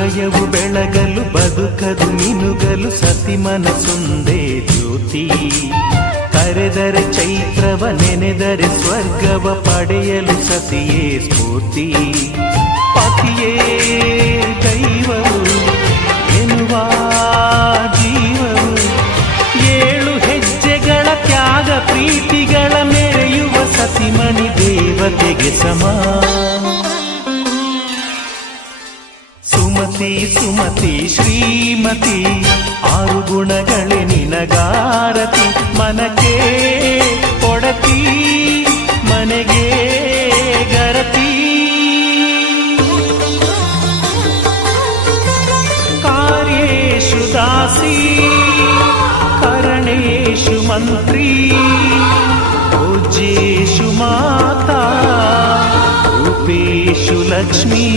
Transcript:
ಹೃದಯವು ಬೆಳಗಲು ಬದುಕದು ಮಿನುಗಲು ಸತಿ ಮನಸೊಂದೇ ಜ್ಯೋತಿ. ಕರೆದರೆ ಚೈತ್ರವ ನೆನೆದರೆ ಸ್ವರ್ಗವ ಪಡೆಯಲು ಸತಿಯೇ ಸ್ಫೂರ್ತಿ. ಪತಿಯೇ ದೈವವು ಎನ್ನುವ ಜೀವವು, 7 ಹೆಜ್ಜೆಗಳ ತ್ಯಾಗ ಪ್ರೀತಿಗಳ ಮೆರೆಯುವ ಸತಿಮಣಿ ದೇವತೆಗೆ ಸಮ. ಸುಮತಿ ಸುಮತಿ ಶ್ರೀಮತಿ 6 ಗುಣಗಳೇ ನಿನಗಾರತಿ. ಮನಕ್ಕೆ ಕೊಡತಿ ಮನೆಗೆ ಗರತಿ. ಕಾರ್ಯೇಷು ದಾಸಿ ಕರಣೇಷು ಮಂತ್ರಿ. ಭೋಜ್ಯೇಷು ಮಾತಾ ರೂಪೇಷು ಲಕ್ಷ್ಮೀ.